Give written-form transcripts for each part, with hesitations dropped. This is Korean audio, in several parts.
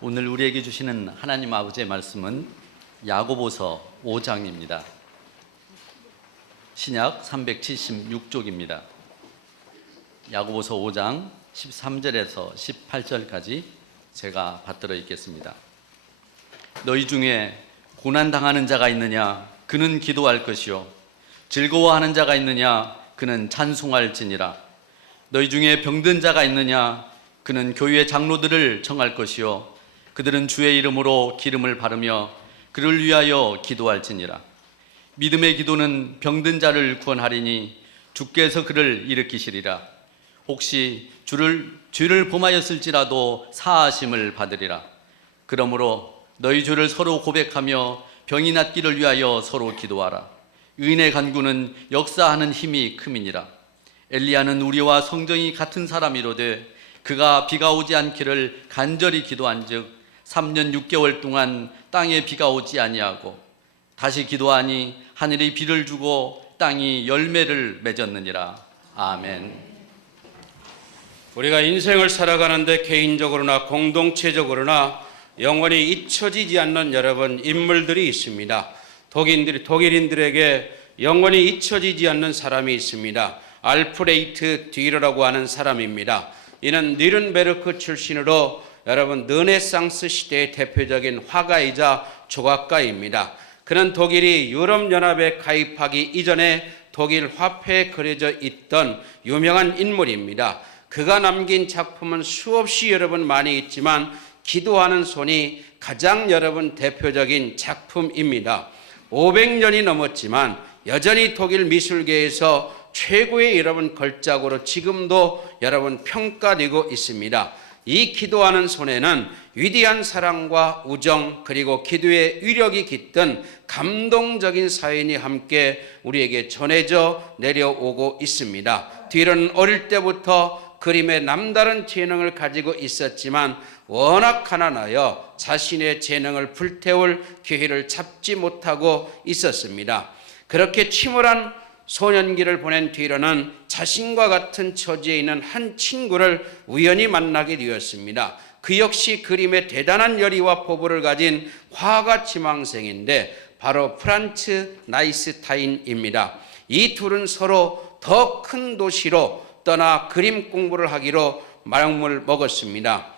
오늘 우리에게 주시는 하나님 아버지의 말씀은 야고보서 5장입니다. 신약 376쪽입니다. 야고보서 5장 13절에서 18절까지 제가 받들어 읽겠습니다. 너희 중에 고난당하는 자가 있느냐? 그는 기도할 것이요. 즐거워하는 자가 있느냐? 그는 찬송할지니라. 너희 중에 병든 자가 있느냐? 그는 교회의 장로들을 청할 것이요. 그들은 주의 이름으로 기름을 바르며 그를 위하여 기도할지니라. 믿음의 기도는 병든 자를 구원하리니 주께서 그를 일으키시리라. 혹시 죄를 범하였을지라도 사하심을 받으리라. 그러므로 너희 죄를 서로 고백하며 병이 낫기를 위하여 서로 기도하라. 의인의 간구는 역사하는 힘이 큼이니라. 엘리야는 우리와 성정이 같은 사람이로되 그가 비가 오지 않기를 간절히 기도한즉 3년 6개월 동안 땅에 비가 오지 아니하고 다시 기도하니 하늘이 비를 주고 땅이 열매를 맺었느니라. 아멘. 우리가 인생을 살아가는데 개인적으로나 공동체적으로나 영원히 잊혀지지 않는 여러분 인물들이 있습니다. 독일인들에게 영원히 잊혀지지 않는 사람이 있습니다. 알프레이트 듀러라고 하는 사람입니다. 이는 뉘른베르크 출신으로 여러분 르네상스 시대의 대표적인 화가이자 조각가입니다. 그는 독일이 유럽연합에 가입하기 이전에 독일 화폐에 그려져 있던 유명한 인물입니다. 그가 남긴 작품은 수없이 여러분 많이 있지만 기도하는 손이 가장 여러분 대표적인 작품입니다. 500년이 넘었지만 여전히 독일 미술계에서 최고의 여러분 걸작으로 지금도 여러분 평가되고 있습니다. 이 기도하는 손에는 위대한 사랑과 우정 그리고 기도의 위력이 깃든 감동적인 사연이 함께 우리에게 전해져 내려오고 있습니다. 듀러는 어릴 때부터 그림에 남다른 재능을 가지고 있었지만 워낙 가난하여 자신의 재능을 불태울 기회를 잡지 못하고 있었습니다. 그렇게 침울한 소년기를 보낸 듀러는 자신과 같은 처지에 있는 한 친구를 우연히 만나게 되었습니다. 그 역시 그림에 대단한 열의와 포부를 가진 화가 지망생인데 바로 프란츠 나이스타인입니다. 이 둘은 서로 더 큰 도시로 떠나 그림 공부를 하기로 마음을 먹었습니다.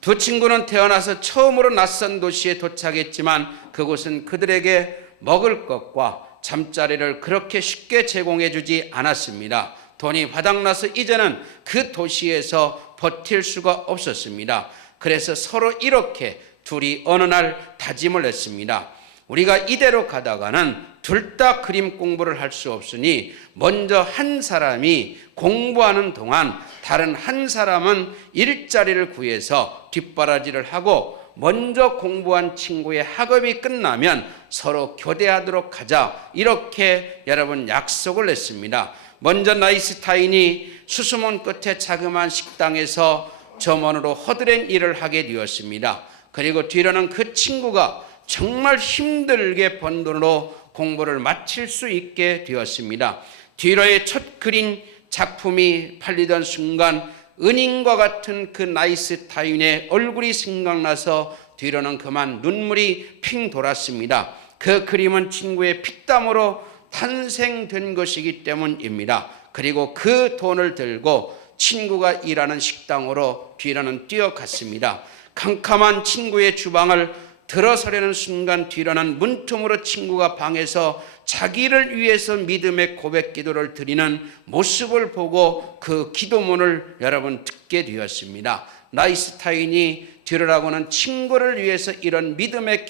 두 친구는 태어나서 처음으로 낯선 도시에 도착했지만 그곳은 그들에게 먹을 것과 잠자리를 그렇게 쉽게 제공해 주지 않았습니다. 돈이 바닥나서 이제는 그 도시에서 버틸 수가 없었습니다. 그래서 서로 이렇게 둘이 어느 날 다짐을 했습니다. 우리가 이대로 가다가는 둘 다 그림 공부를 할 수 없으니 먼저 한 사람이 공부하는 동안 다른 한 사람은 일자리를 구해서 뒷바라지를 하고 먼저 공부한 친구의 학업이 끝나면 서로 교대하도록 하자. 이렇게 여러분 약속을 했습니다. 먼저 나이스타인이 수수문 끝에 자그마한 식당에서 점원으로 허드렛 일을 하게 되었습니다. 그리고 뒤로는 그 친구가 정말 힘들게 번 돈으로 공부를 마칠 수 있게 되었습니다. 듀러의 첫 그린 작품이 팔리던 순간 은인과 같은 그 나이스타인의 얼굴이 생각나서 듀러는 그만 눈물이 핑 돌았습니다. 그 그림은 친구의 피땀으로 탄생된 것이기 때문입니다. 그리고 그 돈을 들고 친구가 일하는 식당으로 듀러는 뛰어갔습니다. 캄캄한 친구의 주방을 들어서려는 순간 듀러는 문틈으로 친구가 방에서 자기를 위해서 믿음의 고백 기도를 드리는 모습을 보고 그 기도문을 여러분 듣게 되었습니다. 나이스타인이 듀러라고는 친구를 위해서 이런 믿음의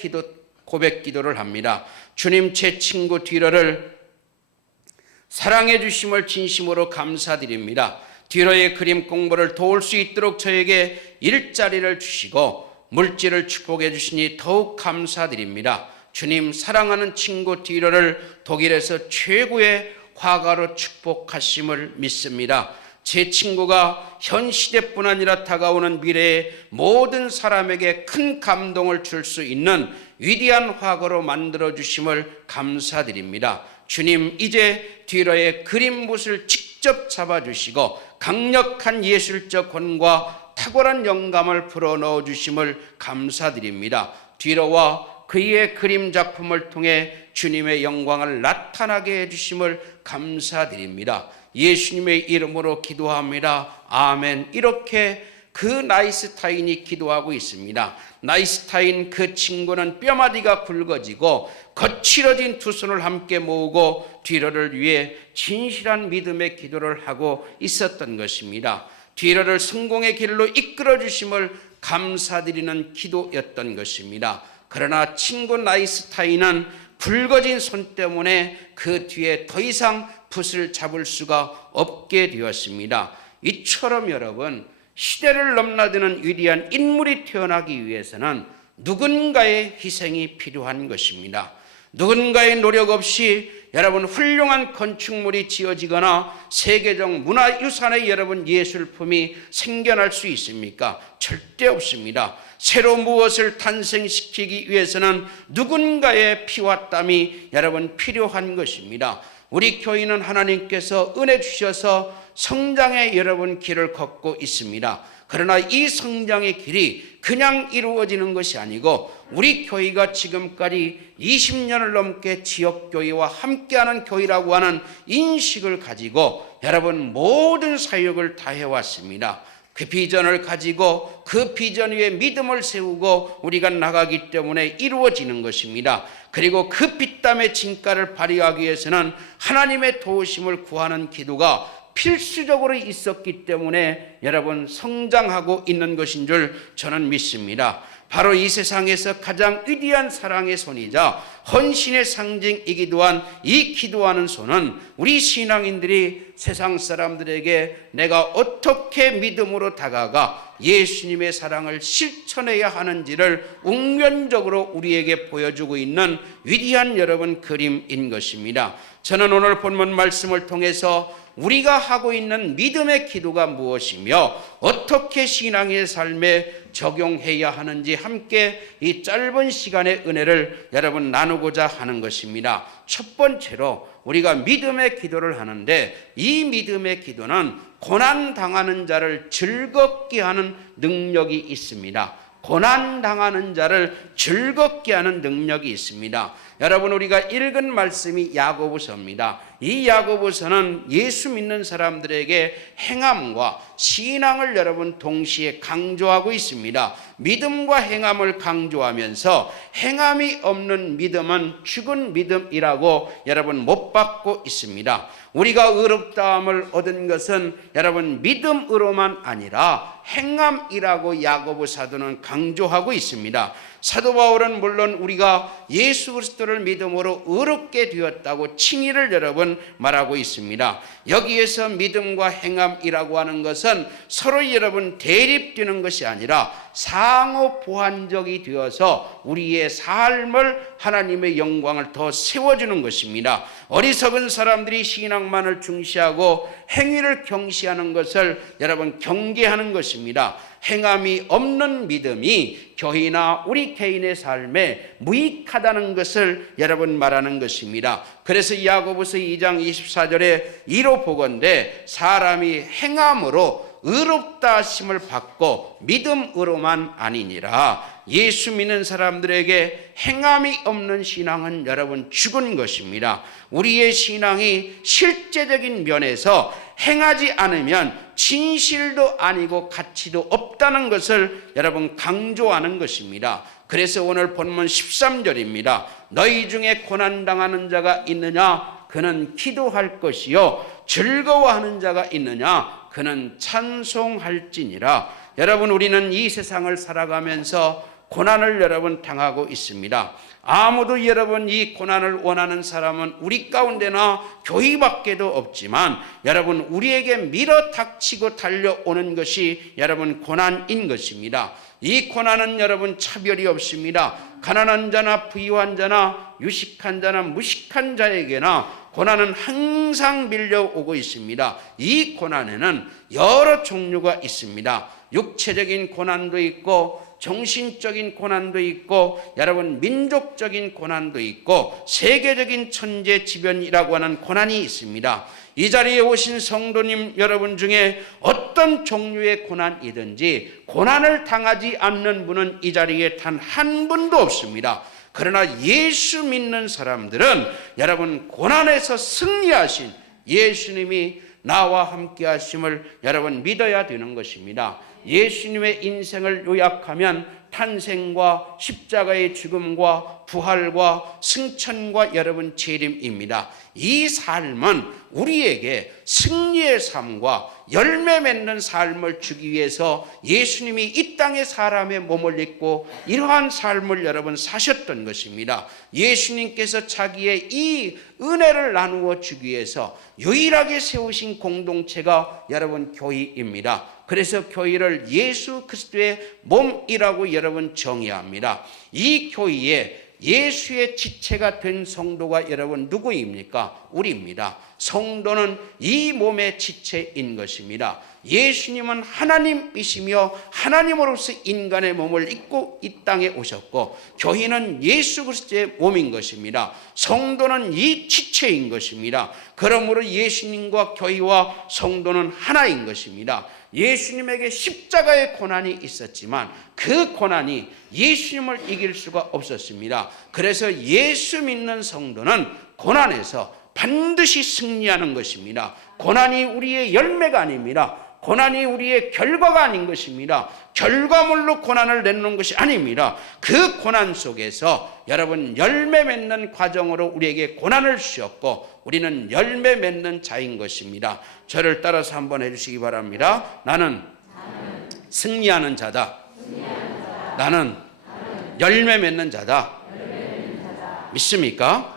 고백 기도를 합니다. 주님, 제 친구 듀러를 사랑해 주심을 진심으로 감사드립니다. 듀러의 그림 공부를 도울 수 있도록 저에게 일자리를 주시고 물질을 축복해 주시니 더욱 감사드립니다. 주님, 사랑하는 친구 듀러를 독일에서 최고의 화가로 축복하심을 믿습니다. 제 친구가 현 시대뿐 아니라 다가오는 미래의 모든 사람에게 큰 감동을 줄 수 있는 위대한 화가로 만들어 주심을 감사드립니다. 주님, 이제 듀러의 그림붓을 직접 잡아주시고 강력한 예술적 권과 탁월한 영감을 불어넣어 주심을 감사드립니다. 뒤로와 그의 그림 작품을 통해 주님의 영광을 나타나게 해주심을 감사드립니다. 예수님의 이름으로 기도합니다. 아멘. 이렇게 그 나이스타인이 기도하고 있습니다. 나이스타인 그 친구는 뼈마디가 굵어지고 거칠어진 두 손을 함께 모으고 뒤로를 위해 진실한 믿음의 기도를 하고 있었던 것입니다. 뒤로를 성공의 길로 이끌어 주심을 감사드리는 기도였던 것입니다. 그러나 친구 나이스타인은 굵어진 손 때문에 그 뒤에 더 이상 붓을 잡을 수가 없게 되었습니다. 이처럼 여러분, 시대를 넘나드는 위대한 인물이 태어나기 위해서는 누군가의 희생이 필요한 것입니다. 누군가의 노력 없이 여러분 훌륭한 건축물이 지어지거나 세계적 문화유산의 여러분 예술품이 생겨날 수 있습니까? 절대 없습니다. 새로 무엇을 탄생시키기 위해서는 누군가의 피와 땀이 여러분 필요한 것입니다. 우리 교인은 하나님께서 은혜 주셔서 성장의 여러분 길을 걷고 있습니다. 그러나 이 성장의 길이 그냥 이루어지는 것이 아니고 우리 교회가 지금까지 20년을 넘게 지역교회와 함께하는 교회라고 하는 인식을 가지고 여러분 모든 사역을 다 해왔습니다. 그 비전을 가지고 그 비전 위에 믿음을 세우고 우리가 나가기 때문에 이루어지는 것입니다. 그리고 그 피땀의 진가를 발휘하기 위해서는 하나님의 도우심을 구하는 기도가 필수적으로 있었기 때문에 여러분 성장하고 있는 것인 줄 저는 믿습니다. 바로 이 세상에서 가장 위대한 사랑의 손이자 헌신의 상징이기도 한 이 기도하는 손은 우리 신앙인들이 세상 사람들에게 내가 어떻게 믿음으로 다가가 예수님의 사랑을 실천해야 하는지를 웅변적으로 우리에게 보여주고 있는 위대한 여러분 그림인 것입니다. 저는 오늘 본문 말씀을 통해서 우리가 하고 있는 믿음의 기도가 무엇이며 어떻게 신앙의 삶에 적용해야 하는지 함께 이 짧은 시간의 은혜를 여러분 나누고자 하는 것입니다. 첫 번째로 우리가 믿음의 기도를 하는데 이 믿음의 기도는 고난당하는 자를 즐겁게 하는 능력이 있습니다. 고난당하는 자를 즐겁게 하는 능력이 있습니다. 여러분 우리가 읽은 말씀이 야고보서입니다. 이 야고보서는 예수 믿는 사람들에게 행함과 신앙을 여러분 동시에 강조하고 있습니다. 믿음과 행함을 강조하면서 행함이 없는 믿음은 죽은 믿음이라고 여러분 못 받고 있습니다. 우리가 의롭다함을 얻은 것은 여러분 믿음으로만 아니라 행함이라고 야고보 사도는 강조하고 있습니다. 사도 바울은 물론 우리가 예수 그리스도를 믿음으로 의롭게 되었다고 칭의를 여러분 말하고 있습니다. 여기에서 믿음과 행함이라고 하는 것은 서로 여러분 대립되는 것이 아니라 상호 보완적이 되어서 우리의 삶을 하나님의 영광을 더 세워주는 것입니다. 어리석은 사람들이 신앙만을 중시하고 행위를 경시하는 것을 여러분 경계하는 것입니다. 행함이 없는 믿음이 교회나 우리 개인의 삶에 무익하다는 것을 여러분 말하는 것입니다. 그래서 야고보서 2장 24절에 이로 보건대 사람이 행함으로 의롭다 하심을 받고 믿음으로만 아니니라. 예수 믿는 사람들에게 행함이 없는 신앙은 여러분 죽은 것입니다. 우리의 신앙이 실제적인 면에서 행하지 않으면 진실도 아니고 가치도 없다는 것을 여러분 강조하는 것입니다. 그래서 오늘 본문 13절입니다. 너희 중에 고난당하는 자가 있느냐? 그는 기도할 것이요 즐거워하는 자가 있느냐? 그는 찬송할지니라. 여러분 우리는 이 세상을 살아가면서 고난을 여러분 당하고 있습니다. 아무도 여러분 이 고난을 원하는 사람은 우리 가운데나 교회 밖에도 없지만 여러분 우리에게 밀어 닥치고 달려오는 것이 여러분 고난인 것입니다. 이 고난은 여러분 차별이 없습니다. 가난한 자나 부유한 자나 유식한 자나 무식한 자에게나 고난은 항상 밀려오고 있습니다. 이 고난에는 여러 종류가 있습니다. 육체적인 고난도 있고 정신적인 고난도 있고 여러분 민족적인 고난도 있고 세계적인 천재지변이라고 하는 고난이 있습니다. 이 자리에 오신 성도님 여러분 중에 어떤 종류의 고난이든지 고난을 당하지 않는 분은 이 자리에 단 한 분도 없습니다. 그러나 예수 믿는 사람들은 여러분 고난에서 승리하신 예수님이 나와 함께 하심을 여러분 믿어야 되는 것입니다. 예수님의 인생을 요약하면 탄생과 십자가의 죽음과 부활과 승천과 여러분 재림입니다. 이 삶은 우리에게 승리의 삶과 열매 맺는 삶을 주기 위해서 예수님이 이 땅의 사람의 몸을 입고 이러한 삶을 여러분 사셨던 것입니다. 예수님께서 자기의 이 은혜를 나누어 주기 위해서 유일하게 세우신 공동체가 여러분 교회입니다. 그래서 교회를 예수 그리스도의 몸이라고 여러분 정의합니다. 이 교회에 예수의 지체가 된 성도가 여러분 누구입니까? 우리입니다. 성도는 이 몸의 지체인 것입니다. 예수님은 하나님이시며 하나님으로서 인간의 몸을 입고 이 땅에 오셨고 교회는 예수 그리스도의 몸인 것입니다. 성도는 이 지체인 것입니다. 그러므로 예수님과 교회와 성도는 하나인 것입니다. 예수님에게 십자가의 고난이 있었지만 그 고난이 예수님을 이길 수가 없었습니다. 그래서 예수 믿는 성도는 고난에서 반드시 승리하는 것입니다. 고난이 우리의 열매가 아닙니다. 고난이 우리의 결과가 아닌 것입니다. 결과물로 고난을 내놓는 것이 아닙니다. 그 고난 속에서 여러분 열매 맺는 과정으로 우리에게 고난을 주셨고 우리는 열매 맺는 자인 것입니다. 저를 따라서 한번 해주시기 바랍니다. 나는 승리하는 자다. 나는 열매 맺는 자다. 믿습니까?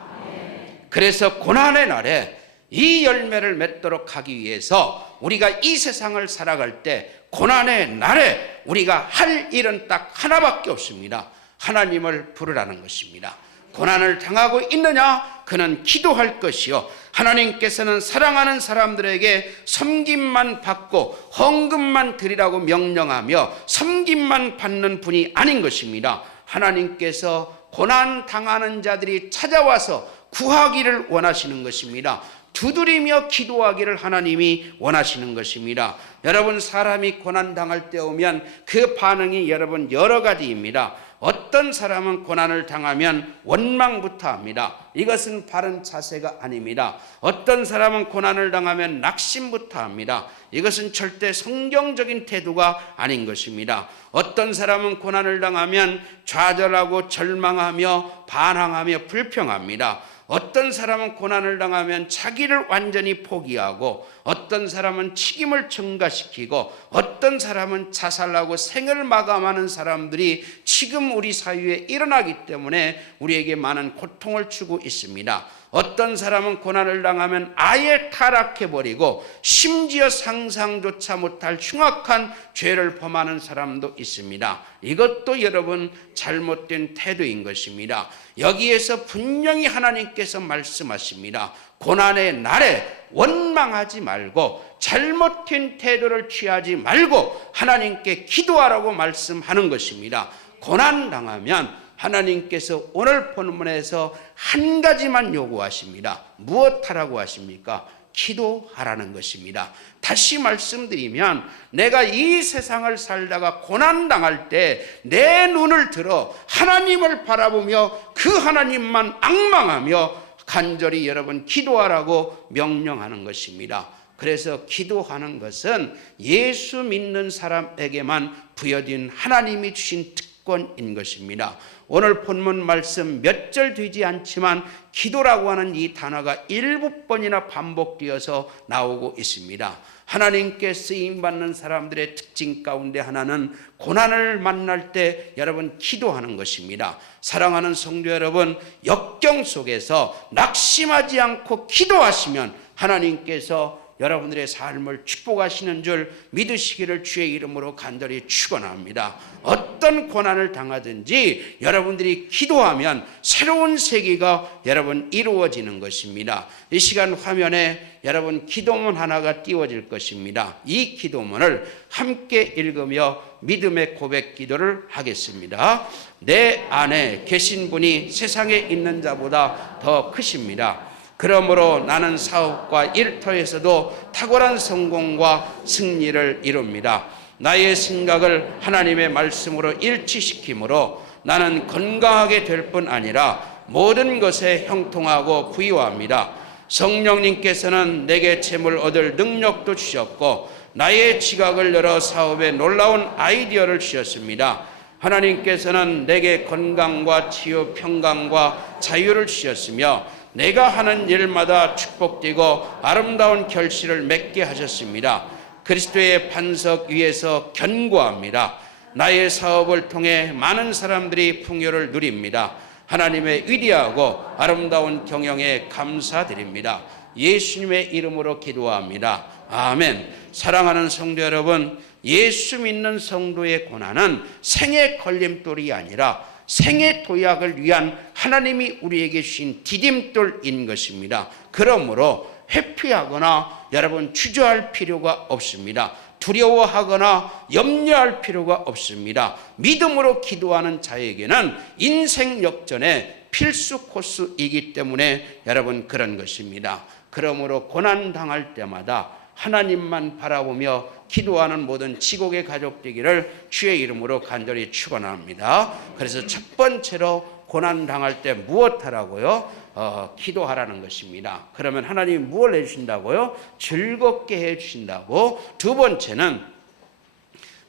그래서 고난의 날에 이 열매를 맺도록 하기 위해서 우리가 이 세상을 살아갈 때 고난의 날에 우리가 할 일은 딱 하나밖에 없습니다. 하나님을 부르라는 것입니다. 고난을 당하고 있느냐? 그는 기도할 것이요 하나님께서는 사랑하는 사람들에게 섬김만 받고 헌금만 드리라고 명령하며 섬김만 받는 분이 아닌 것입니다. 하나님께서 고난 당하는 자들이 찾아와서 구하기를 원하시는 것입니다. 두드리며 기도하기를 하나님이 원하시는 것입니다. 여러분 사람이 고난 당할 때 오면 그 반응이 여러분 여러 가지입니다. 어떤 사람은 고난을 당하면 원망부터 합니다. 이것은 바른 자세가 아닙니다. 어떤 사람은 고난을 당하면 낙심부터 합니다. 이것은 절대 성경적인 태도가 아닌 것입니다. 어떤 사람은 고난을 당하면 좌절하고 절망하며 반항하며 불평합니다. 어떤 사람은 고난을 당하면 자기를 완전히 포기하고 어떤 사람은 책임을 전가시키고 어떤 사람은 자살하고 생을 마감하는 사람들이 지금 우리 사회에 일어나기 때문에 우리에게 많은 고통을 주고 있습니다. 어떤 사람은 고난을 당하면 아예 타락해버리고 심지어 상상조차 못할 흉악한 죄를 범하는 사람도 있습니다. 이것도 여러분 잘못된 태도인 것입니다. 여기에서 분명히 하나님께서 말씀하십니다. 고난의 날에 원망하지 말고 잘못된 태도를 취하지 말고 하나님께 기도하라고 말씀하는 것입니다. 고난 당하면 하나님께서 오늘 본문에서 한 가지만 요구하십니다. 무엇하라고 하십니까? 기도하라는 것입니다. 다시 말씀드리면 내가 이 세상을 살다가 고난당할 때 내 눈을 들어 하나님을 바라보며 그 하나님만 앙망하며 간절히 여러분 기도하라고 명령하는 것입니다. 그래서 기도하는 것은 예수 믿는 사람에게만 부여진 하나님이 주신 특권인 것입니다. 오늘 본문 말씀 몇 절 되지 않지만 기도라고 하는 이 단어가 7번이나 반복되어서 나오고 있습니다. 하나님께 쓰임받는 사람들의 특징 가운데 하나는 고난을 만날 때 여러분 기도하는 것입니다. 사랑하는 성도 여러분, 역경 속에서 낙심하지 않고 기도하시면 하나님께서 여러분들의 삶을 축복하시는 줄 믿으시기를 주의 이름으로 간절히 축원합니다. 어떤 고난을 당하든지 여러분들이 기도하면 새로운 세계가 여러분 이루어지는 것입니다. 이 시간 화면에 여러분 기도문 하나가 띄워질 것입니다. 이 기도문을 함께 읽으며 믿음의 고백 기도를 하겠습니다. 내 안에 계신 분이 세상에 있는 자보다 더 크십니다. 그러므로 나는 사업과 일터에서도 탁월한 성공과 승리를 이룹니다. 나의 생각을 하나님의 말씀으로 일치시키므로 나는 건강하게 될 뿐 아니라 모든 것에 형통하고 부유합니다. 성령님께서는 내게 재물 얻을 능력도 주셨고 나의 지각을 열어 사업에 놀라운 아이디어를 주셨습니다. 하나님께서는 내게 건강과 치유, 평강과 자유를 주셨으며 내가 하는 일마다 축복되고 아름다운 결실을 맺게 하셨습니다. 그리스도의 반석 위에서 견고합니다. 나의 사업을 통해 많은 사람들이 풍요를 누립니다. 하나님의 위대하고 아름다운 경영에 감사드립니다. 예수님의 이름으로 기도합니다. 아멘. 사랑하는 성도 여러분, 예수 믿는 성도의 고난은 생의 걸림돌이 아니라 생의 도약을 위한 하나님이 우리에게 주신 디딤돌인 것입니다. 그러므로 회피하거나 여러분 주저할 필요가 없습니다. 두려워하거나 염려할 필요가 없습니다. 믿음으로 기도하는 자에게는 인생 역전의 필수 코스이기 때문에 여러분 그런 것입니다. 그러므로 고난 당할 때마다 하나님만 바라보며 기도하는 모든 지곡의 가족 되기를 주의 이름으로 간절히 축원합니다. 그래서 첫 번째로 고난 당할 때 무엇하라고요? 기도하라는 것입니다. 그러면 하나님이 무엇을 해주신다고요? 즐겁게 해주신다고. 두 번째는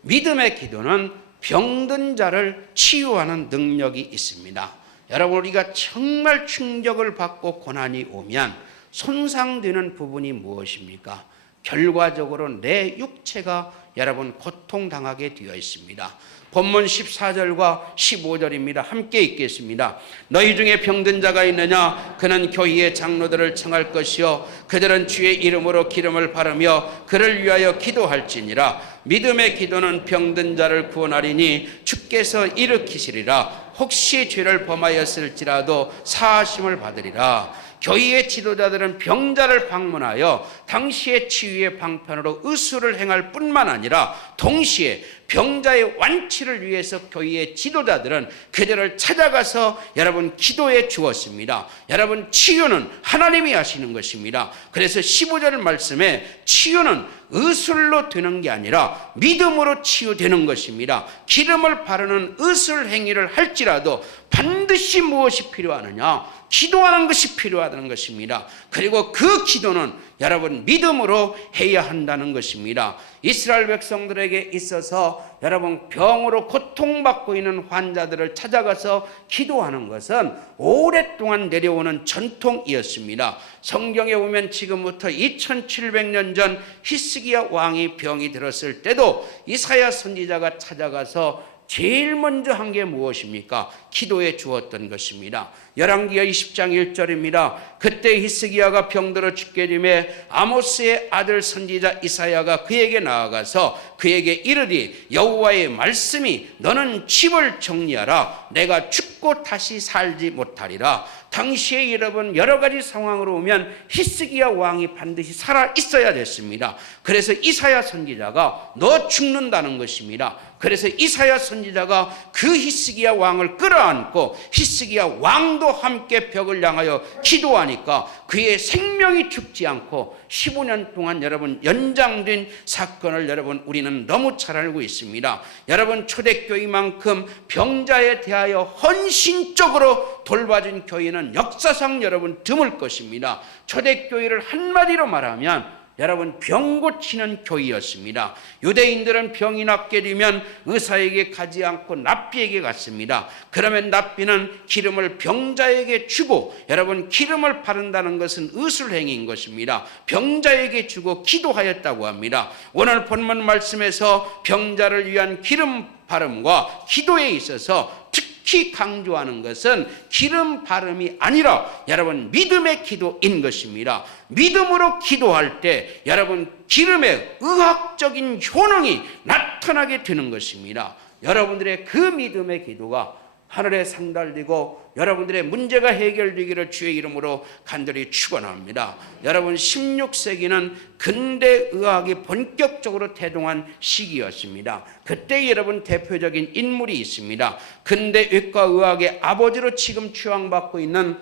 믿음의 기도는 병든 자를 치유하는 능력이 있습니다. 여러분, 우리가 정말 충격을 받고 고난이 오면 손상되는 부분이 무엇입니까? 결과적으로 내 육체가 여러분 고통당하게 되어 있습니다. 본문 14절과 15절입니다. 함께 읽겠습니다. 너희 중에 병든 자가 있느냐? 그는 교회의 장로들을 청할 것이요 그들은 주의 이름으로 기름을 바르며 그를 위하여 기도할지니라. 믿음의 기도는 병든 자를 구원하리니 주께서 일으키시리라. 혹시 죄를 범하였을지라도 사하심을 받으리라. 교회의 지도자들은 병자를 방문하여 당시의 치유의 방편으로 의술을 행할 뿐만 아니라 동시에 병자의 완치를 위해서 교회의 지도자들은 그들을 찾아가서 여러분 기도해 주었습니다. 여러분, 치유는 하나님이 하시는 것입니다. 그래서 15절 말씀에 치유는 의술로 되는 게 아니라 믿음으로 치유되는 것입니다. 기름을 바르는 의술 행위를 할지라도 반드시 무엇이 필요하느냐? 기도하는 것이 필요하다는 것입니다. 그리고 그 기도는 여러분 믿음으로 해야 한다는 것입니다. 이스라엘 백성들에게 있어서 여러분 병으로 고통받고 있는 환자들을 찾아가서 기도하는 것은 오랫동안 내려오는 전통이었습니다. 성경에 보면 지금부터 2700년 전 히스기야 왕이 병이 들었을 때도 이사야 선지자가 찾아가서 제일 먼저 한 게 무엇입니까? 기도해 주었던 것입니다. 열왕기하 20장 1절입니다. 그때 히스기야가 병들어 죽게 되매 아모스의 아들 선지자 이사야가 그에게 나아가서 그에게 이르되 여호와의 말씀이 너는 집을 정리하라. 내가 죽고 다시 살지 못하리라. 당시에 여러분 여러 가지 상황으로 오면 히스기야 왕이 반드시 살아 있어야 됐습니다. 그래서 이사야 선지자가 너 죽는다는 것입니다. 그래서 이사야 선지자가 그 히스기야 왕을 끌어안고 히스기야 왕도 함께 벽을 향하여 기도하니까 그의 생명이 죽지 않고 15년 동안 여러분 연장된 사건을 여러분 우리는 너무 잘 알고 있습니다. 여러분 초대교회만큼 병자에 대하여 헌신적으로 돌봐준 교회는 역사상 여러분 드물 것입니다. 초대교회를 한마디로 말하면 여러분 병 고치는 교회였습니다. 유대인들은 병이 낫게 되면 의사에게 가지 않고 납비에게 갔습니다. 그러면 납비는 기름을 병자에게 주고 여러분 기름을 바른다는 것은 의술행위인 것입니다. 병자에게 주고 기도하였다고 합니다. 오늘 본문 말씀에서 병자를 위한 기름 바름과 기도에 있어서 특히 강조하는 것은 기름 바름이 아니라 여러분 믿음의 기도인 것입니다. 믿음으로 기도할 때 여러분 기름의 의학적인 효능이 나타나게 되는 것입니다. 여러분들의 그 믿음의 기도가 하늘에 상달되고 여러분들의 문제가 해결되기를 주의 이름으로 간절히 축원합니다. 여러분 16세기는 근대의학이 본격적으로 태동한 시기였습니다. 그때 여러분 대표적인 인물이 있습니다. 근대의과 의학의 아버지로 지금 추앙받고 있는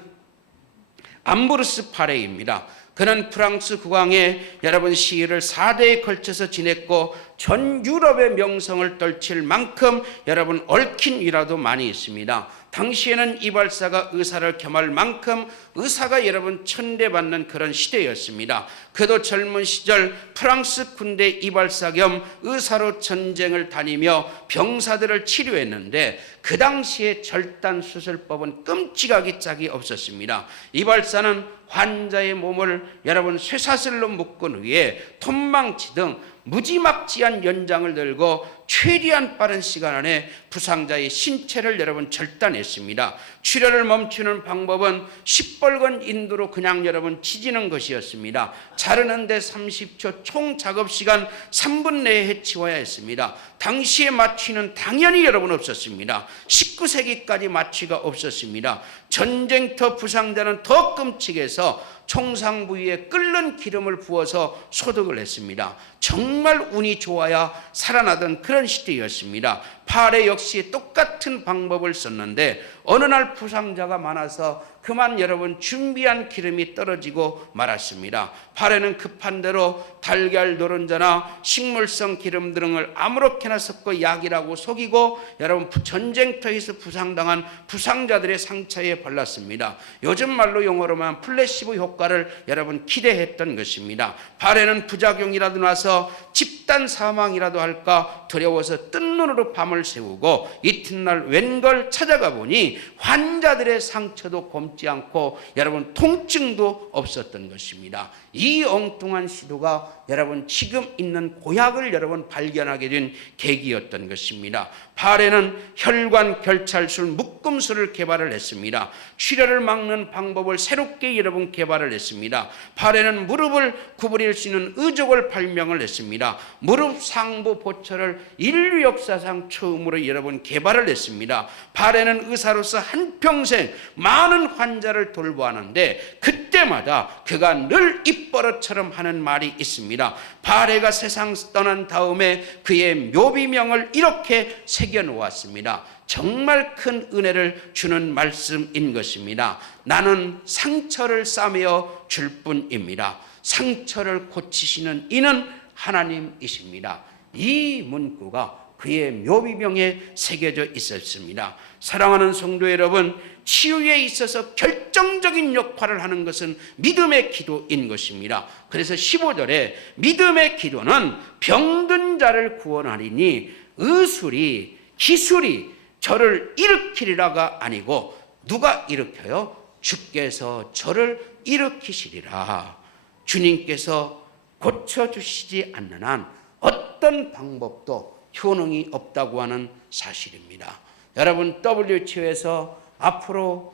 암브로스 파레입니다. 그는 프랑스 국왕의 여러분 시위를 4대에 걸쳐서 지냈고 전 유럽의 명성을 떨칠 만큼 여러분 얽힌 일화도 많이 있습니다. 당시에는 이발사가 의사를 겸할 만큼 의사가 여러분 천대받는 그런 시대였습니다. 그도 젊은 시절 프랑스 군대 이발사 겸 의사로 전쟁을 다니며 병사들을 치료했는데 그 당시에 절단 수술법은 끔찍하기 짝이 없었습니다. 이발사는 환자의 몸을 여러분 쇠사슬로 묶은 후에 톱망치 등 무지막지한 연장을 들고 최대한 빠른 시간 안에 부상자의 신체를 여러분 절단했습니다. 출혈을 멈추는 방법은 시뻘건 인두로 그냥 여러분 치지는 것이었습니다. 자르는데 30초, 총 작업 시간 3분 내에 해치워야 했습니다. 당시에 마취는 당연히 여러분 없었습니다. 19세기까지 마취가 없었습니다. 전쟁터 부상자는 더 끔찍해서 총상 부위에 끓는 기름을 부어서 소독을 했습니다. 정말 운이 좋아야 살아나던 그런 시대였습니다. 파레 역시 똑같은 방법을 썼는데 어느 날 부상자가 많아서 그만 여러분 준비한 기름이 떨어지고 말았습니다. 파레는 급한 대로 달걀 노른자나 식물성 기름 등을 아무렇게나 섞어 약이라고 속이고 여러분 전쟁터에서 부상당한 부상자들의 상처에 발랐습니다. 요즘 말로 용어로만 플래시보 효과를 여러분 기대했던 것입니다. 파레는 부작용이라도 나서 집단 사망이라도 할까 두려워서 뜬 눈으로 밤을 새우고 이튿날 웬걸 찾아가 보니 환자들의 상처도 곰지 않고 여러분 통증도 없었던 것입니다. 이 엉뚱한 시도가 여러분 지금 있는 고약을 여러분 발견하게 된 계기였던 것입니다. 파레는 혈관 결찰술 묶음술을 개발을 했습니다. 출혈을 막는 방법을 새롭게 여러분 개발을 했습니다. 파레는 무릎을 구부릴 수 있는 의족을 발명을 했습니다. 무릎 상부 보철을 인류 역사상 처음으로 여러분 개발을 했습니다. 파레는 의사로서 한평생 많은 환자를 돌보았는데 그때마다 그가 늘 입버릇처럼 하는 말이 있습니다. 파레가 세상 떠난 다음에 그의 묘비명을 이렇게 새겨놓았습니다. 정말 큰 은혜를 주는 말씀인 것입니다. 나는 상처를 싸매어 줄 뿐입니다. 상처를 고치시는 이는 하나님이십니다. 이 문구가 그의 묘비명에 새겨져 있었습니다. 사랑하는 성도 여러분, 치유에 있어서 결정적인 역할을 하는 것은 믿음의 기도인 것입니다. 그래서 15절에 믿음의 기도는 병든 자를 구원하리니 의술이 기술이 저를 일으키리라가 아니고 누가 일으켜요? 주께서 저를 일으키시리라. 주님께서 고쳐주시지 않는 한 어떤 방법도 효능이 없다고 하는 사실입니다. 여러분, WHO에서 앞으로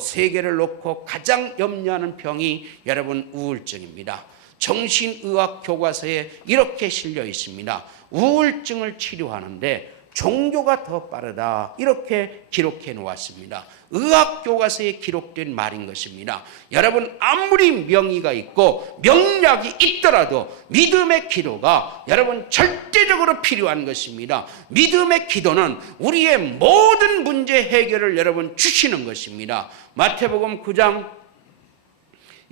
세계를 놓고 가장 염려하는 병이 여러분 우울증입니다. 정신의학 교과서에 이렇게 실려 있습니다. 우울증을 치료하는데 종교가 더 빠르다, 이렇게 기록해 놓았습니다. 의학 교과서에 기록된 말인 것입니다. 여러분, 아무리 명의가 있고 명약이 있더라도 믿음의 기도가 여러분 절대적으로 필요한 것입니다. 믿음의 기도는 우리의 모든 문제 해결을 여러분 주시는 것입니다. 마태복음 9장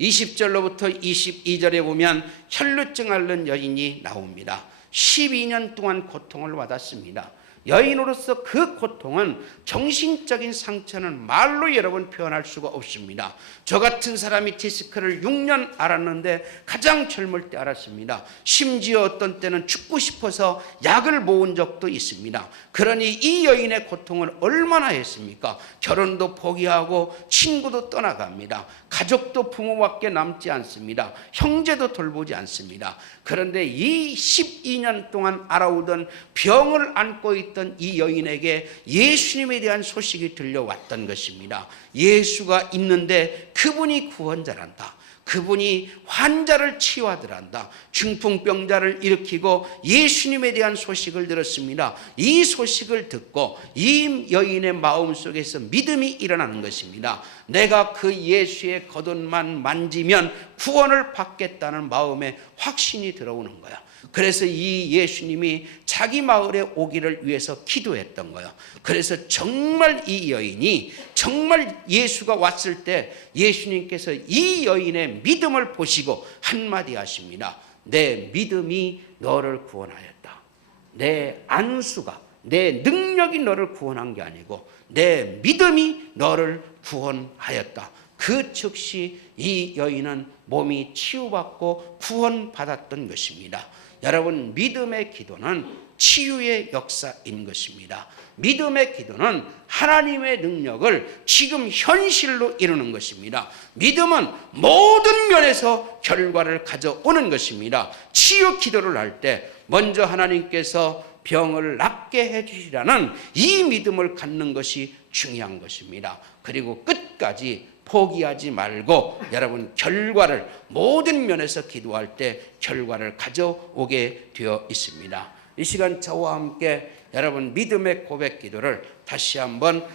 20절로부터 22절에 보면 혈루증 앓는 여인이 나옵니다. 12년 동안 고통을 받았습니다. 여인으로서 그 고통은, 정신적인 상처는 말로 여러분 표현할 수가 없습니다. 저 같은 사람이 디스크를 6년 앓았는데 가장 젊을 때 앓았습니다. 심지어 어떤 때는 죽고 싶어서 약을 모은 적도 있습니다. 그러니 이 여인의 고통을 얼마나 했습니까? 결혼도 포기하고 친구도 떠나갑니다. 가족도 부모밖에 남지 않습니다. 형제도 돌보지 않습니다. 그런데 이 12년 동안 알아오던 병을 안고 있던 이 여인에게 예수님에 대한 소식이 들려왔던 것입니다. 예수가 있는데 그분이 구원자란다. 그분이 환자를 치유하더란다. 중풍병자를 일으키고 예수님에 대한 소식을 들었습니다. 이 소식을 듣고 이 여인의 마음속에서 믿음이 일어나는 것입니다. 내가 그 예수의 겉옷만 만지면 구원을 받겠다는 마음에 확신이 들어오는 거야. 그래서 이 예수님이 자기 마을에 오기를 위해서 기도했던 거예요. 그래서 정말 이 여인이 정말 예수가 왔을 때 예수님께서 이 여인의 믿음을 보시고 한마디 하십니다. 내 믿음이 너를 구원하였다. 내 안수가, 내 능력이 너를 구원한 게 아니고 내 믿음이 너를 구원하였다. 그 즉시 이 여인은 몸이 치유받고 구원받았던 것입니다. 여러분, 믿음의 기도는 치유의 역사인 것입니다. 믿음의 기도는 하나님의 능력을 지금 현실로 이루는 것입니다. 믿음은 모든 면에서 결과를 가져오는 것입니다. 치유 기도를 할 때 먼저 하나님께서 병을 낫게 해주시라는 이 믿음을 갖는 것이 중요한 것입니다. 그리고 끝까지 포기하지 말고 여러분 결과를 모든 면에서 기도할 때 결과를 가져오게 되어 있습니다. 이 시간 저와 함께 여러분 믿음의 고백 기도를 다시 한번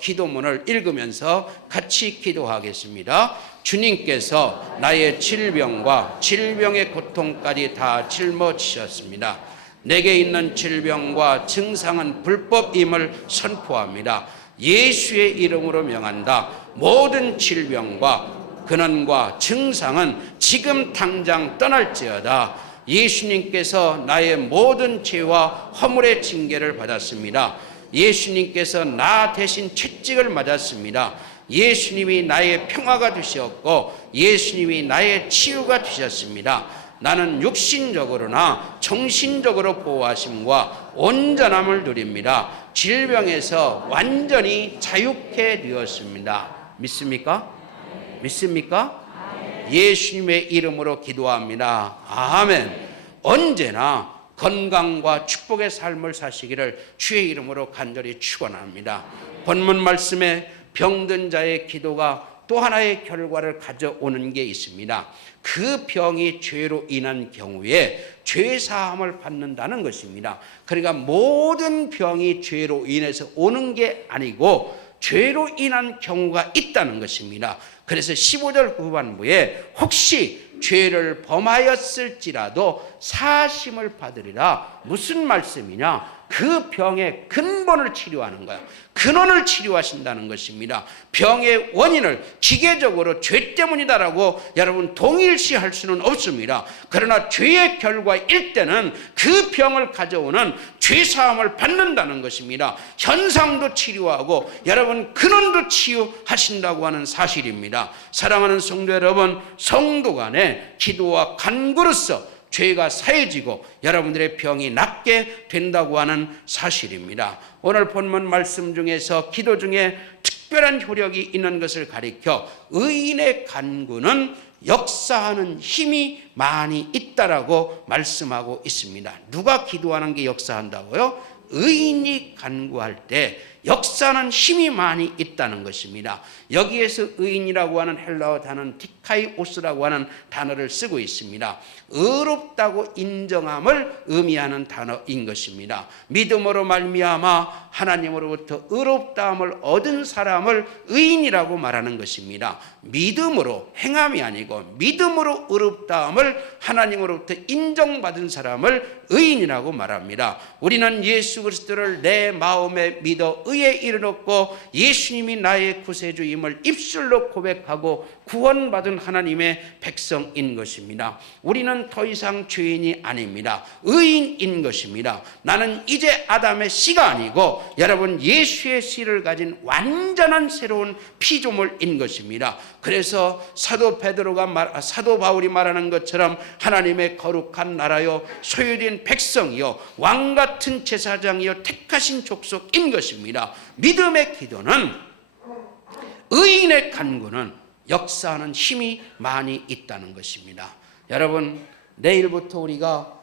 기도문을 읽으면서 같이 기도하겠습니다. 주님께서 나의 질병과 질병의 고통까지 다 짊어지셨습니다. 내게 있는 질병과 증상은 불법임을 선포합니다. 예수의 이름으로 명한다. 모든 질병과 근원과 증상은 지금 당장 떠날지어다. 예수님께서 나의 모든 죄와 허물의 징계를 받았습니다. 예수님께서 나 대신 채찍을 맞았습니다. 예수님이 나의 평화가 되셨고 예수님이 나의 치유가 되셨습니다. 나는 육신적으로나 정신적으로 보호하심과 온전함을 누립니다. 질병에서 완전히 자유케 되었습니다. 믿습니까? 믿습니까? 예수님의 이름으로 기도합니다. 아멘. 언제나 건강과 축복의 삶을 사시기를 주의 이름으로 간절히 축원합니다. 본문 말씀에 병든 자의 기도가 또 하나의 결과를 가져오는 게 있습니다. 그 병이 죄로 인한 경우에 죄 사함을 받는다는 것입니다. 그러니까 모든 병이 죄로 인해서 오는 게 아니고 죄로 인한 경우가 있다는 것입니다. 그래서 15절 후반부에 혹시 죄를 범하였을지라도 사심을 받으리라. 무슨 말씀이냐? 그 병의 근본을 치료하는 거예요. 근원을 치료하신다는 것입니다. 병의 원인을 기계적으로 죄 때문이다라고 여러분 동일시할 수는 없습니다. 그러나 죄의 결과일 때는 그 병을 가져오는 죄사함을 받는다는 것입니다. 현상도 치료하고 여러분 근원도 치유하신다고 하는 사실입니다. 사랑하는 성도 여러분, 성도 간에 기도와 간구로서 죄가 사해지고 여러분들의 병이 낫게 된다고 하는 사실입니다. 오늘 본문 말씀 중에서 기도 중에 특별한 효력이 있는 것을 가리켜 의인의 간구는 역사하는 힘이 많이 있다라고 말씀하고 있습니다. 누가 기도하는 게 역사한다고요? 의인이 간구할 때 역사하는 힘이 많이 있다는 것입니다. 여기에서 의인이라고 하는 헬라어 단어는 티카이오스라고 하는 단어를 쓰고 있습니다. 의롭다고 인정함을 의미하는 단어인 것입니다. 믿음으로 말미암아 하나님으로부터 의롭다함을 얻은 사람을 의인이라고 말하는 것입니다. 믿음으로 행함이 아니고 믿음으로 의롭다함을 하나님으로부터 인정받은 사람을 의인이라고 말합니다. 우리는 예수 그리스도를 내 마음에 믿어 의에 이르렀고 예수님이 나의 구세주임을 입술로 고백하고 구원받은 하나님의 백성인 것입니다. 우리는 더 이상 죄인이 아닙니다. 의인인 것입니다. 나는 이제 아담의 씨가 아니고 여러분 예수의 씨를 가진 완전한 새로운 피조물인 것입니다. 그래서 사도 바울이 말하는 것처럼 하나님의 거룩한 나라요 소유된 백성이요 왕같은 제사장이요 택하신 족속인 것입니다. 믿음의 기도는 의인의 간구는 역사하는 힘이 많이 있다는 것입니다. 여러분, 내일부터 우리가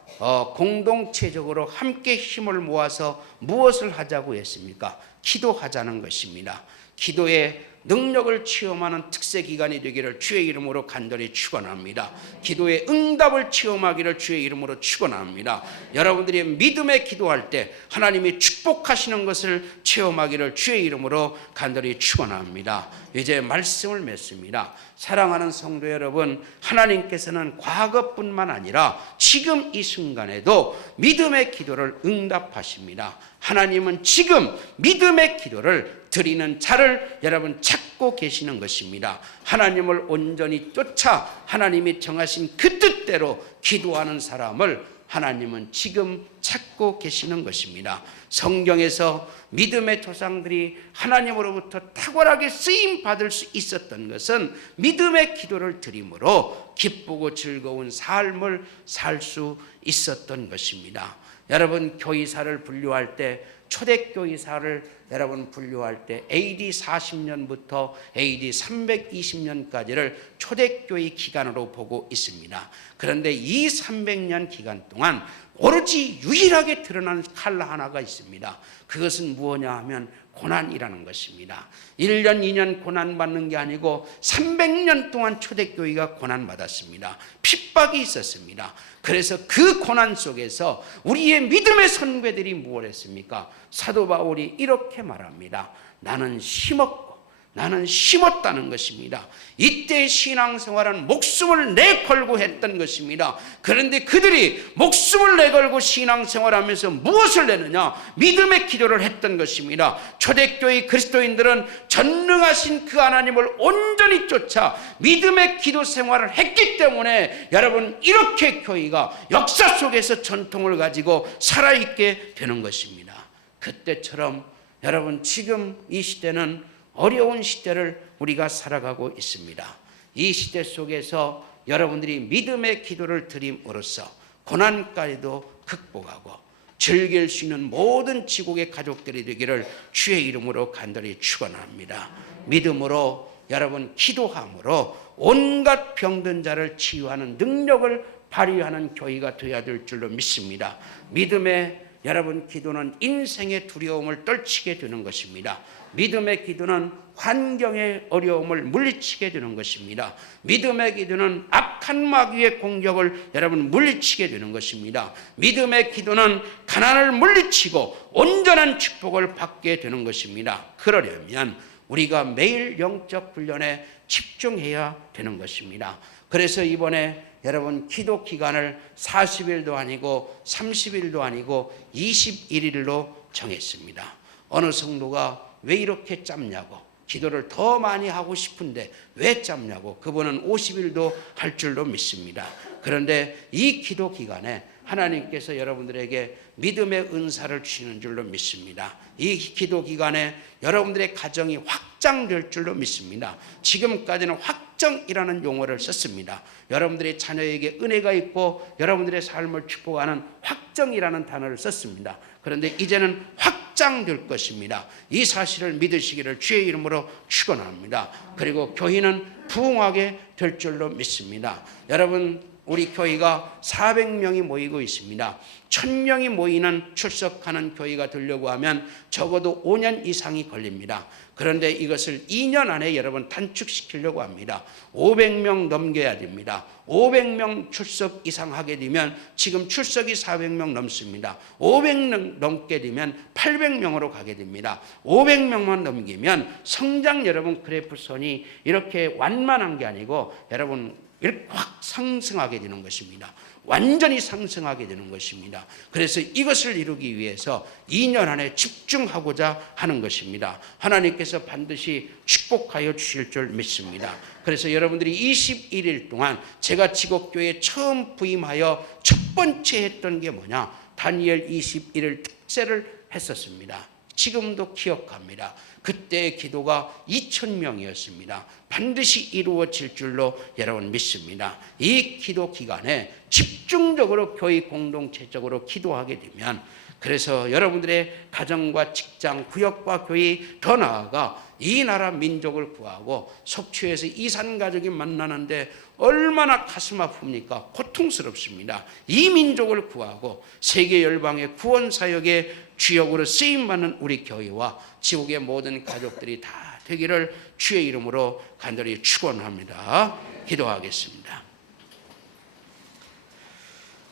공동체적으로 함께 힘을 모아서 무엇을 하자고 했습니까? 기도하자는 것입니다. 기도의 능력을 체험하는 특세 기간이 되기를 주의 이름으로 간절히 축원합니다. 기도의 응답을 체험하기를 주의 이름으로 축원합니다. 여러분들이 믿음에 기도할 때 하나님이 축복하시는 것을 체험하기를 주의 이름으로 간절히 축원합니다. 이제 말씀을 맺습니다. 사랑하는 성도 여러분, 하나님께서는 과거뿐만 아니라 지금 이 순간에도 믿음의 기도를 응답하십니다. 하나님은 지금 믿음의 기도를 드리는 자를 여러분 찾고 계시는 것입니다. 하나님을 온전히 쫓아 하나님이 정하신 그 뜻대로 기도하는 사람을 하나님은 지금 찾고 계시는 것입니다. 성경에서 믿음의 조상들이 하나님으로부터 탁월하게 쓰임 받을 수 있었던 것은 믿음의 기도를 드림으로 기쁘고 즐거운 삶을 살 수 있었던 것입니다. 여러분, 교의사를 분류할 때, 초대교의사를 여러분 분류할 때 AD 40년부터 AD 320년까지를 초대교의 기간으로 보고 있습니다. 그런데 이 300년 기간 동안 오로지 유일하게 드러난 칼라 하나가 있습니다. 그것은 무엇냐 하면 고난이라는 것입니다. 1년 2년 고난받는 게 아니고 300년 동안 초대교회가 고난받았습니다. 핍박이 있었습니다. 그래서 그 고난 속에서 우리의 믿음의 선배들이 무엇을 했습니까? 사도 바울이 이렇게 말합니다. 나는 심었고 나는 심었다는 것입니다. 이때 신앙생활은 목숨을 내걸고 했던 것입니다. 그런데 그들이 목숨을 내걸고 신앙생활하면서 무엇을 내느냐? 믿음의 기도를 했던 것입니다. 초대교회 그리스도인들은 전능하신 그 하나님을 온전히 쫓아 믿음의 기도 생활을 했기 때문에 여러분 이렇게 교회가 역사 속에서 전통을 가지고 살아있게 되는 것입니다. 그때처럼 여러분 지금 이 시대는 어려운 시대를 우리가 살아가고 있습니다. 이 시대 속에서 여러분들이 믿음의 기도를 드림으로써 고난까지도 극복하고 즐길 수 있는 모든 지국의 가족들이 되기를 주의 이름으로 간절히 축원합니다. 믿음으로 여러분 기도함으로 온갖 병든 자를 치유하는 능력을 발휘하는 교회가 되어야 될 줄로 믿습니다. 믿음의 여러분 기도는 인생의 두려움을 떨치게 되는 것입니다. 믿음의 기도는 환경의 어려움을 물리치게 되는 것입니다. 믿음의 기도는 악한 마귀의 공격을 여러분 물리치게 되는 것입니다. 믿음의 기도는 가난을 물리치고 온전한 축복을 받게 되는 것입니다. 그러려면 우리가 매일 영적 훈련에 집중해야 되는 것입니다. 그래서 이번에 여러분 기도 기간을 40일도 아니고 30일도 아니고 21일로 정했습니다. 어느 성도가 왜 이렇게 짧냐고, 기도를 더 많이 하고 싶은데 왜 짧냐고, 그분은 50일도 할 줄로 믿습니다. 그런데 이 기도 기간에 하나님께서 여러분들에게 믿음의 은사를 주시는 줄로 믿습니다. 이 기도 기간에 여러분들의 가정이 확장될 줄로 믿습니다. 지금까지는 확정이라는 용어를 썼습니다. 여러분들의 자녀에게 은혜가 있고 여러분들의 삶을 축복하는 확정이라는 단어를 썼습니다. 그런데 이제는 확장될 것입니다. 이 사실을 믿으시기를 주의 이름으로 축원합니다. 그리고 교회는 부흥하게 될 줄로 믿습니다. 여러분, 우리 교회가 400명이 모이고 있습니다. 1000명이 모이는 출석하는 교회가 되려고 하면 적어도 5년 이상이 걸립니다. 그런데 이것을 2년 안에 여러분 단축시키려고 합니다. 500명 넘겨야 됩니다. 500명 출석 이상 하게 되면 지금 출석이 400명 넘습니다. 500명 넘게 되면 800명으로 가게 됩니다. 500명만 넘기면 성장 여러분 그래프선이 이렇게 완만한 게 아니고 여러분 이렇게 확 상승하게 되는 것입니다. 완전히 상승하게 되는 것입니다. 그래서 이것을 이루기 위해서 2년 안에 집중하고자 하는 것입니다. 하나님께서 반드시 축복하여 주실 줄 믿습니다. 그래서 여러분들이 21일 동안 제가 지곡교회에 처음 부임하여 첫 번째 했던 게 뭐냐? 다니엘 21일 특세를 했었습니다. 지금도 기억합니다. 그때의 기도가 2000명이었습니다. 반드시 이루어질 줄로 여러분 믿습니다. 이 기도 기간에 집중적으로 교회 공동체적으로 기도하게 되면, 그래서 여러분들의 가정과 직장, 구역과 교회, 더 나아가 이 나라 민족을 구하고 속초에서 이산 가족이 만나는데 얼마나 가슴 아픕니까? 고통스럽습니다. 이 민족을 구하고 세계 열방의 구원 사역의 주역으로 쓰임받는 우리 교회와 지옥의 모든 가족들이 다 되기를 주의 이름으로 간절히 축원합니다. 기도하겠습니다.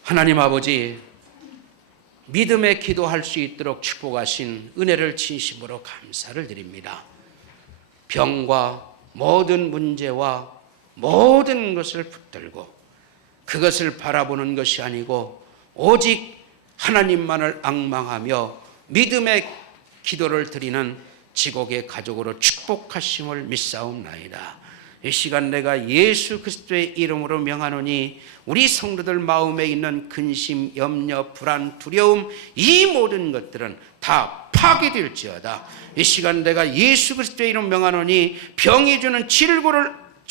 하나님 아버지, 믿음의 기도할 수 있도록 축복하신 은혜를 진심으로 감사를 드립니다. 병과 모든 문제와 모든 것을 붙들고 그것을 바라보는 것이 아니고 오직 하나님만을 앙망하며 믿음의 기도를 드리는 지곡의 가족으로 축복하심을 믿사옵나이다. 이 시간 내가 예수 그리스도의 이름으로 명하노니 우리 성도들 마음에 있는 근심, 염려, 불안, 두려움 이 모든 것들은 다 파괴될지어다. 이 시간 내가 예수 그리스도의 이름 명하노니 병이 주는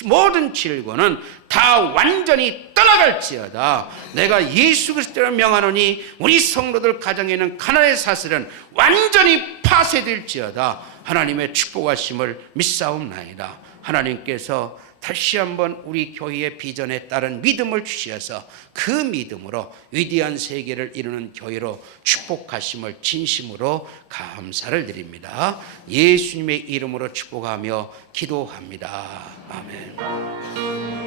모든 질고는 다 완전히 떠나갈지어다. 내가 예수 그리스도를 명하노니 우리 성도들 가정에 있는 가난의 사슬은 완전히 파쇄될지어다. 하나님의 축복하심을 믿사옵나이다. 하나님께서 다시 한번 우리 교회의 비전에 따른 믿음을 주셔서 그 믿음으로 위대한 세계를 이루는 교회로 축복하심을 진심으로 감사를 드립니다. 예수님의 이름으로 축복하며 기도합니다. 아멘.